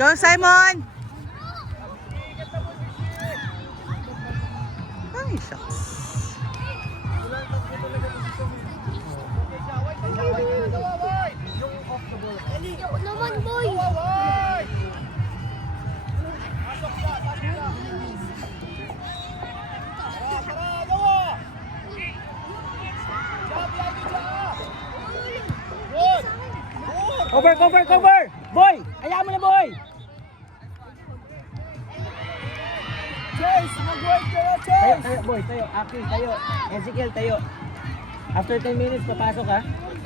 Go, Simon! Ay, shucks. Naman, boy! Cover, cover, cover! Boy! Ayaw mo na, boy! Chase! Mag-work ka na, Tayo, Chase! tayo, boy, tayo. Aki, tayo. Ezekiel, tayo. After 10 minutes, papasok ha.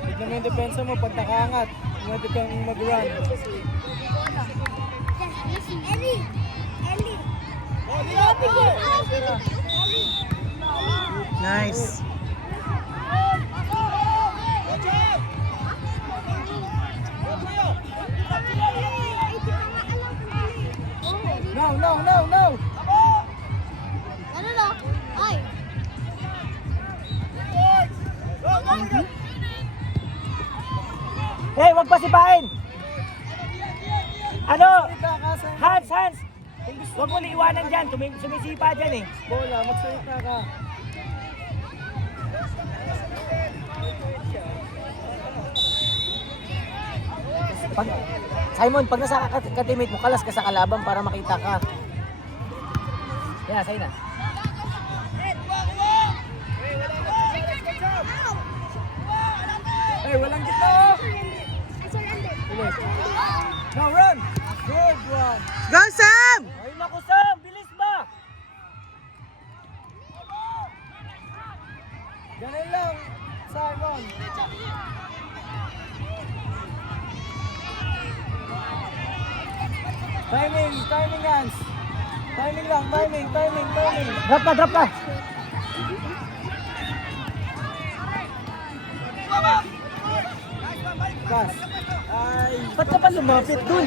Tignan mo yung depensa mo pag nakaangat. Pwede kang mag-run. Ellie! Ellie! Nice. No, no, no, no! Ano na? Ay! Hey, wag pa sipain! Ano? Hans, Hans! Huwag mo iwanan dyan. Sumisipa dyan eh. Bola, magsalita ka. Pag, Simon, pag nasa katimate mo, kalas ka sa kalaban para makita ka. Yan, sa'yo na. Hey, walang gitna oh! No, run! Good run! Go, Sam! Ay, naku, Sam! Bilis ba? Ganun lang, Simon. Timing, timing hands. Timing lang, timing. Drop ka, drop ka! Pass. Ay, Ba't ka pa lumapit dun?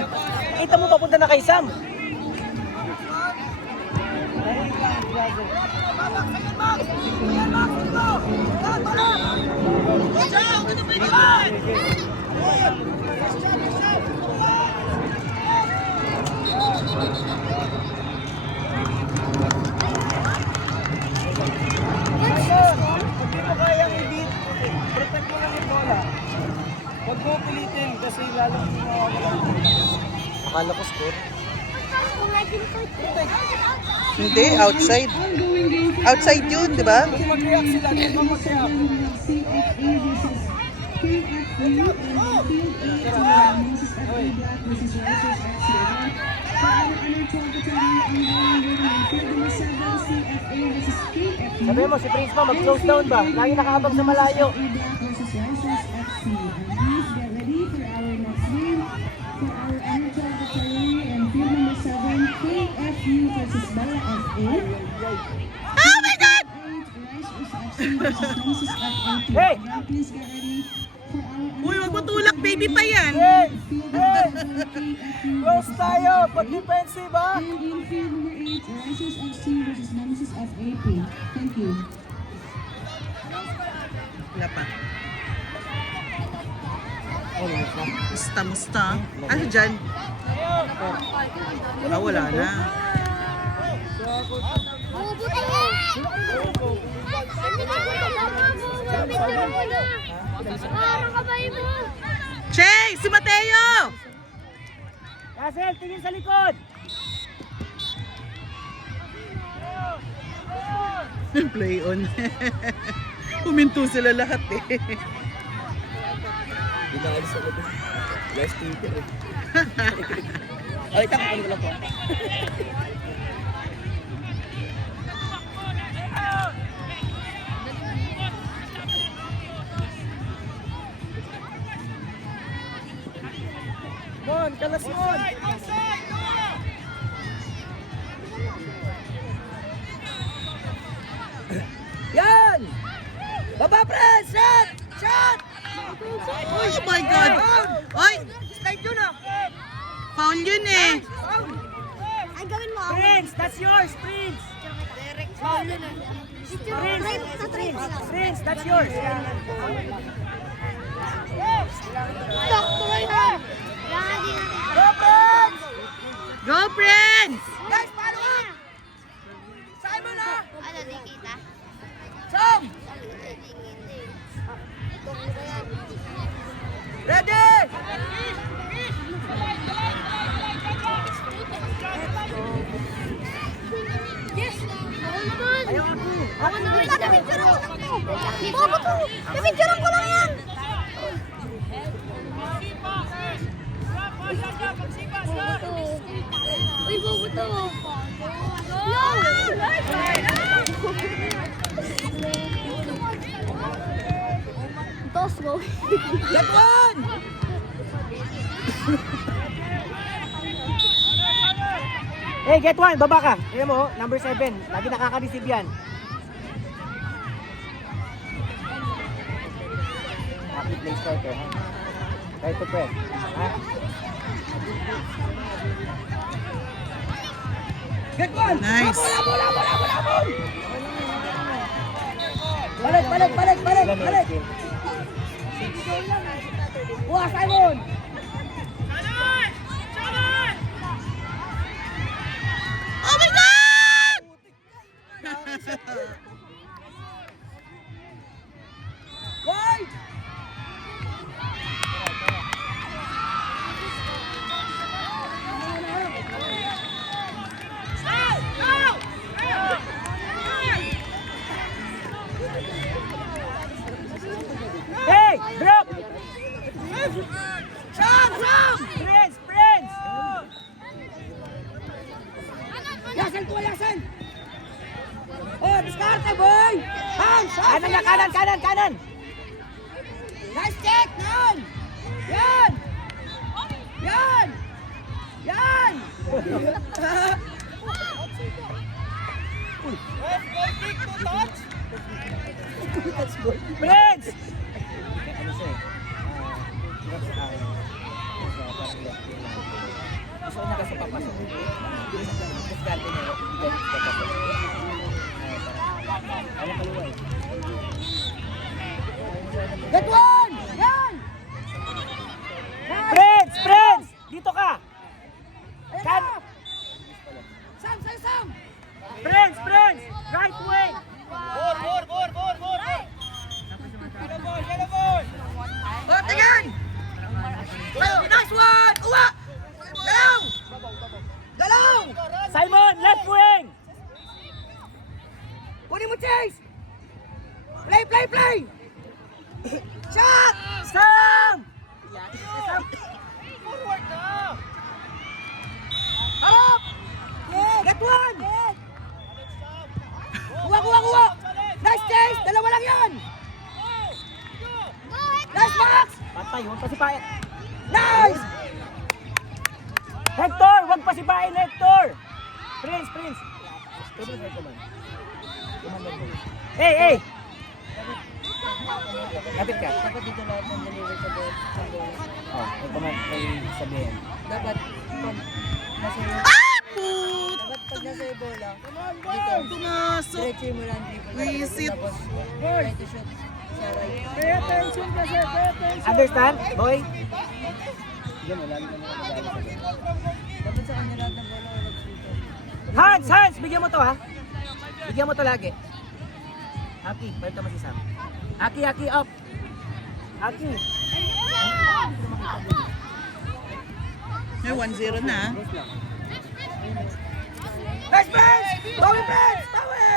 Kita mo papunta na kay Sam. timing lang, brother. Simon, pag di mo kayang i-beat, protect mo lang yung bola. Huwag mo pilitin kasi lalong mawawala. Akala ko score. Hindi, outside. Outside yun, di ba? Kung mag-react sila, di ba mag-react? Sabi mo, si Prince mo, mag-close down ba? Lagi nakahabang sa malayo. Oh my God! Hey! Uy, wag mo tulak, baby pa yan. Hey! Hey! Close tayo! Pag defensive ha! Thank you. Wala pa. Musta. Ano dyan? Ah, wala na. Buti ka! Parang kabay mo! Che, si Mateo! Russell, tingin sa likod! Play on. Huminto sila lahat eh. Hindi na alis ako doon. Last Twitter eh. Ay, takapin ko lang po. Mon, kalas Mon! Yan! Baba, press! Shot! Shot! Oh my God! Oy! Slide yun ah! Foul yun eh! Ay, gawin mo ako. Prince, that's yours, Prince! Prince, that's yours! Doktor na! Lagi na. Go, Prince! Go, Prince! Guys, follow up! Simon na! Ano, di kita? Sam! Ready! Yes! Ako naman! Ako naman! Napicturean ko lang to! Bobo to! Napicturean ko lang yan! Bobo to! Uy, bobo to! No! Toss mo! Get one! Hey, get one! Baba ka! Tignan mo, number 7. Lagi nakaka-receive yan. Happy play striker, ha? Try to press. Ha? Get one! Nice. Bola! Balik! Wah, Simon! Oh my God! Why? Hey, drop! Sam! Prince! Yasan! Oh, diskarte, boy! Hans! Kanan! Nice check! Yan! Prince! Ano siya eh? Gusto niya kasi papasok. Diskarte niya. Hindi ka papasok. Ano kaluwa eh? Get one! Yan! Prince! Dito ka! Kan! Sam! Prince! Right wing! Bor! Oh, tingin! Nice one! Uwa! Galaw! Simon, left wing! Kunin mo, Chase! Play! Shot! Sam! Forward na! Harap! Get one! Kuha! Nice, Chase! Dalawa lang yan! Nice, Max! Patay, huwag pasipain. Nice! Hector! Huwag pasipain, Hector! Prince! Hey! Kapit ka. Dapat dito lahat ng deliver sa board. Oh, ito man may sabihin. Dapat pag nasa Put! dapat pag nasa bola, Pumasok. diretso mo lang dito. Visit. Tapos try to shoot sa right. Pay attention kasi, pay attention. Understand, boy? Yan, wala naman ako nagalit sa bola. Dapat sa kanya lahat ng bola wala dito. Hans! Bigyan mo to, ha? Bigyan mo to lagi. Aki, balik naman si Sam. Aki, up! Aki! May 1-0 na. Nice, Prince! Bawi, Prince! Bawi!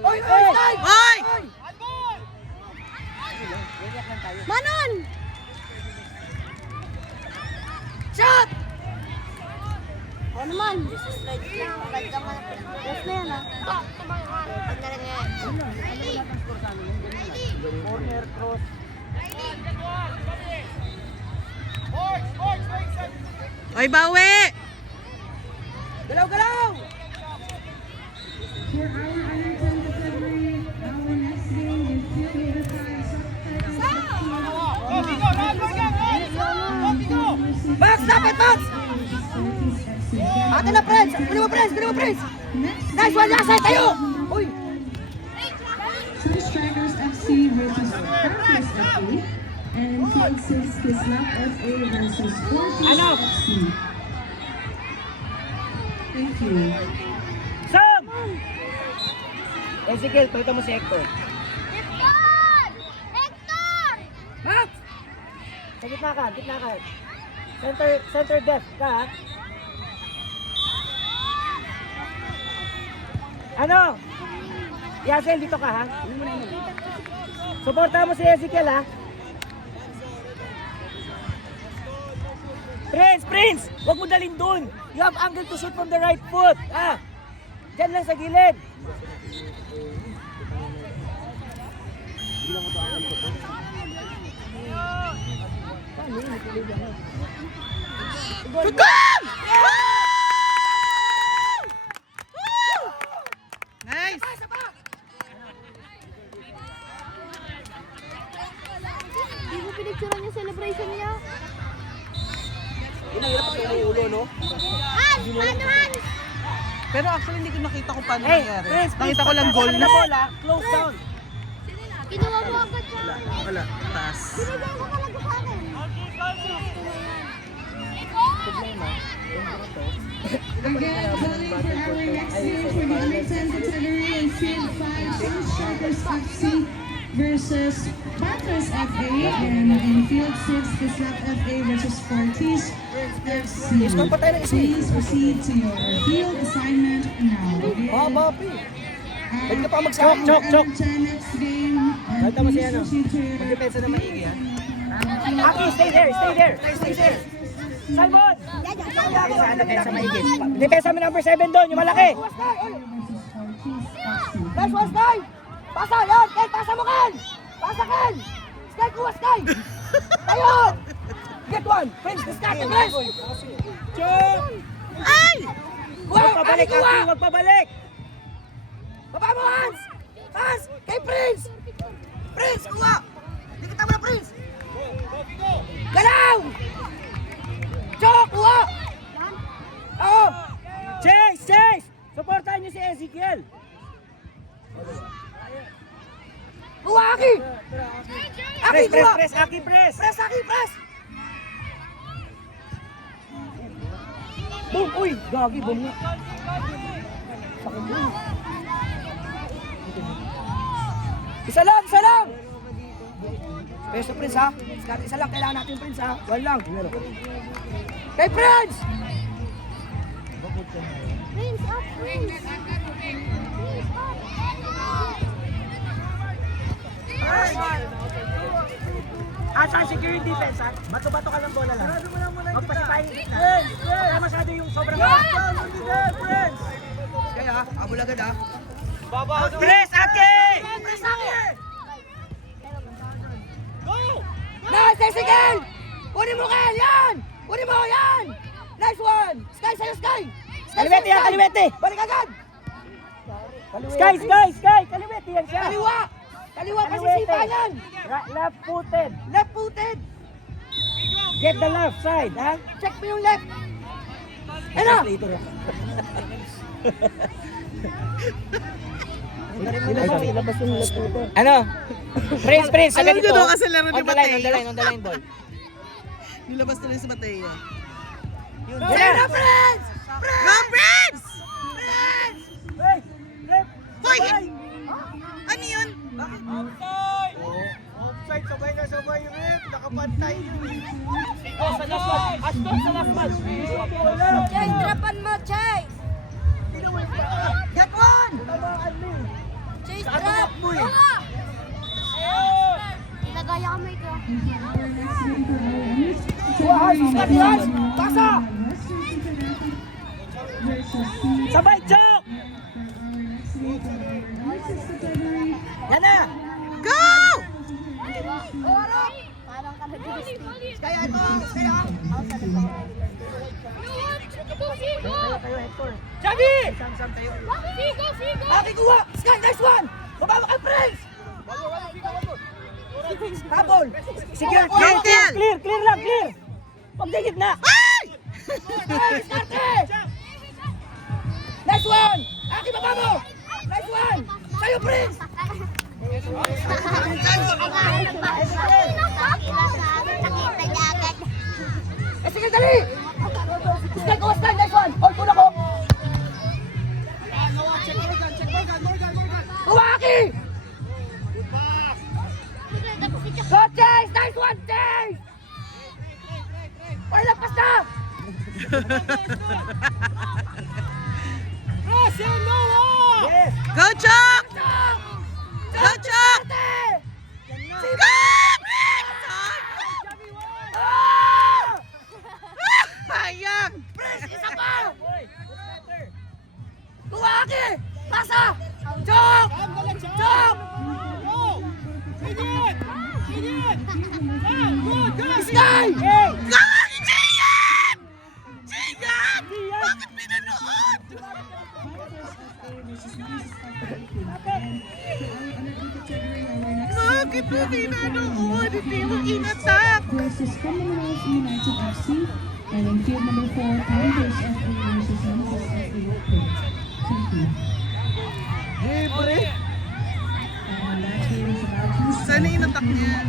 Oy! Oy! Manon! Shot! Ako naman. Ganda mo na. Yes na yan, ha? Pag nalagay yan. Corner cross. Oy, bawi! Galaw! Max, dapat, Max! Atin na, Prince! Bili mo, Prince! Nice one, last side, tayo! Uy! Strikers FC versus Harkless FC and Phoenix's Kislap FA versus Fortress Ano? FC. Thank you. Sam! Ezekiel, pakita mo si Hector. Hector! Hector! Max! Sa gitna ka, gitna ka. Center left ka, ha? Ano? Yasel, dito ka, ha? Suporta mo si Ezekiel, ha? Prince! Huwag mo dalhin dun! You have angle to shoot from the right foot, ha? Diyan lang sa gilid. Nice! Hindi mo pinicturean yung celebration niya. Hinahirap ako ng ulo, no? Hans! Paano, Hans? Pero actually hindi ko nakita kung paano Hey, nangyari. Prince, Nakita ko lang goal na na. bola, close down. Kinuha mo agad siya. Wala, taas. Binigay mo talaga sa akin. Again, calling for our next game for the under 10 category in Field 5, South Strikers FC versus Panthers FA, and in Field 6, Kislap FA versus Fortis FC. Please proceed to your field assignment now. Oh, Bopi. Pwede ka pa Our mag-chok. under 10 next game, and Kahit mo si please ano, proceed to your magdepensa na maigi, ha? Aki, stay there. Stay there. Simon! Sana depensa maigi. Depensa mo number 7 doon, yung malaki. Guys, was Sky! Pasa, yan! Ken, pasa mo, Ken! Pasa, Ken! Sky, kuha, Sky! Tayo! Get one! Prince, discard, Prince! Ay! Huwag pabalik, Aki! Huwag pabalik! Baba mo, Hans! Hans! Kay Prince! Prince, kuha! Hindi kita mo na, Prince! Galaw! Chok, kuha! Oo! Chase! Supportahan niyo si Ezekiel! Kuha, Aki! Aki, kuha! Press, Aki, press! Press, Aki, press! Boom! Uy! Gagi, boom nga! Sakit mo. Isa lang! Peso, Prince, ha? Isa lang, kailangan natin yung Prince, ha? One lang. Kay Prince! Prince up, Prince! Prince up! Sa security defense, ha? Bato-bato ka ng bola lang. Magpasipahin kita. Prince! Wala masyado yung sobrang Prince! Kaya, abol agad, ha? Prince, Aki! Prince, Aki! Nice, Ezekiel! Kunin mo, Kel! Yan! Kunin mo, yan! Nice one! Sky, sa'yo, Sky! Kaliwete yan, kaliwete! Balik agad! Sky! Kaliwete yan siya! Kaliwa kasi sipa yan! Left footed! Get the left side, ha? Check mo yung left! Ano? Ilabas yung left footed. Ano? Prince, sa Alam ganito. ko doon kasi laro ni On the line ball. Nilabas tuloy si Mateo. Prince! Go, Prince! Hey! Left! Hoy! Ano yun? Offside, sabay rin. Nakapantay yun. Sa last one. Aston sa last one. Chase, trapan mo, Chase! Get one! Tamaan mo. Chase, Saan trap! mo eh? Ilagaya kami ito. Hans! Pasa! Sabay, Chok! Yan na! Go! Parang ka nag-gusto. Kaya ito! Kayo, Hector. Javi! Sam tayo. Aki, kuha! Sky, nice one! Babawa kay Prince! Habol! Sige, clear lang! Pagdigit na! Ay! Nice one! Aki, baba mo! Nice one! Sa'yo, Prince! Nakita niya agad. Sige, dali! Sky, kuha, Sky! Nice one! Hold ko na ko! one, Chase! Oy, lapas na! Russell Noah! Yes! Go, Chok! Chok! Go, Chok! Si Go! Ah! Sayang! Pres, isa pa! Kuwaki! Pasa! Chok! Chok! Sky! Hey! Gawin! Gian! Gian! Bakit pinanood? Bakit mo pinanood? Hindi mo inatak! Versus Commonwealth United FC. And in field number 4, Tigers FA versus Memphis FA. Thank you. Libre! And that game is about to start. Sana inatak niya.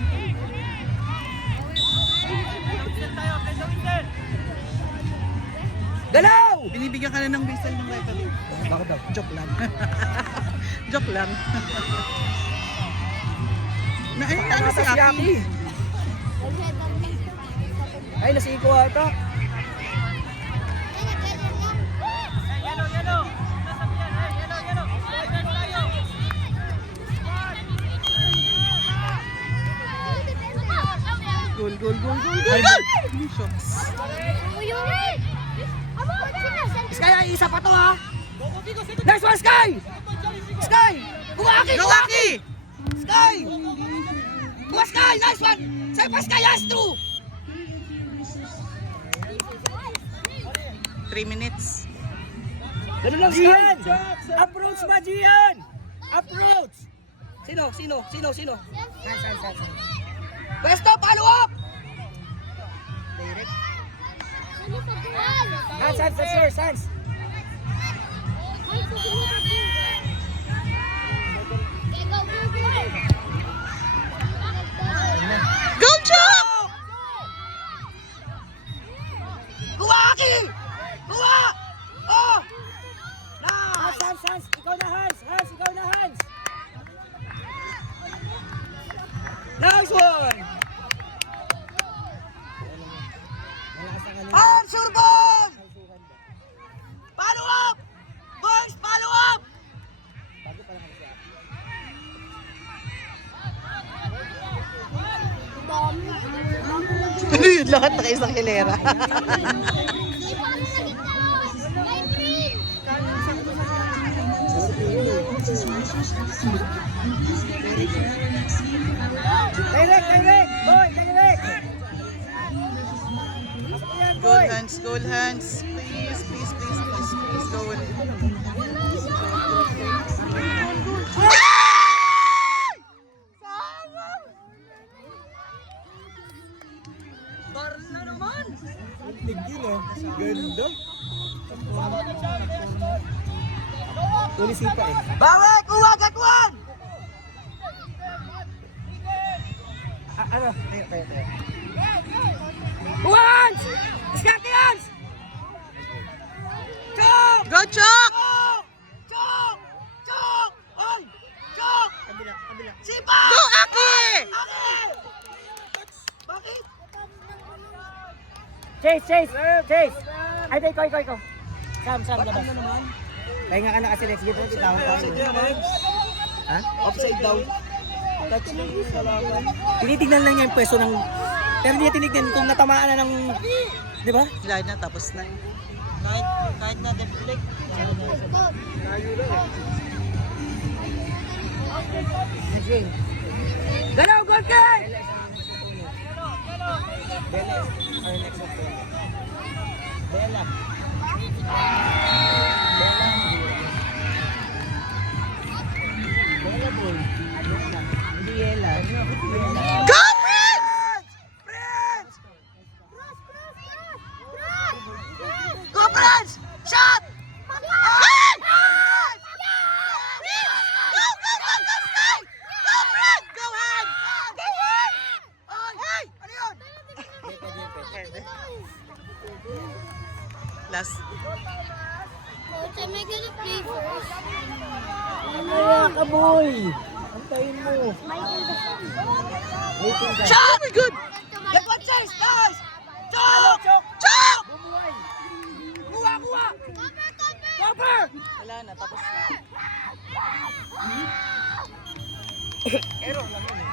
Galaw! Binibigyan ka na ng whistle ng referee. Bakit daw? Joke lang. Joke lang. Ano si Aki? Ay, nasiko ata. Goal, goal, goal, goal, goal, goal! Shots. Sky, ay isa pa to ha! Nice one, Sky! Sky! Kuwaki! Go, Kuwaki! Aki! Sky! Kuha, Sky! Nice one! Sa'yo pa, Sky! Yes, true! 3 minutes. Ganun lang, Gian! Approach ba, Gian? Approach! Sino? Hans. Pwesto, follow up! Hans, that's yours, Hans. Go, Chok! Kuwaki! Kuha! Oh! Nice! Hans! Ikaw na, Hans! Ikaw na, Hans! Nice one! Hans, Urban! Follow up! Boys, follow up! Ano yun lahat na isang hilera? Direct! Boy, direct! Goal hands, goal hands. Please, goal. Bar na naman! Tigil oh. Ganda. Tulis pa eh. Bawi! Kuha! Gatwan! Ano? Tayo. Hans! Diskarte, Hans! Chok! Go, Chok! Chok! Oy! Chok! Kabila. Sipa! Go, Aki! Aki! Bakit? Chase! Ay, ikaw. Sam, labas. Ano naman? Pahinga ka na kasi next game kita. Ha? Upside down. Touch lang yung salaman. Tinitignan lang niya yung pwesto ng... Pero hindi niya tinignan kung natamaan na ng... Di ba? Lahat na, tapos na. Kahit na deflect. Galaw, goal kick! Bella. Go, Prince! Go, Prince! Shot! Hey! Go, Sky! Go, Prince! Go, hands! Ay! Ano yun? Last. Coach, am I gonna play first? Kaya ka, boy! Antayin mo. Oh my God! Let one chase, guys! Chok! Chok! Bumuhay! Kuha! Cover! Wala na, tapos na. Error lang yun eh.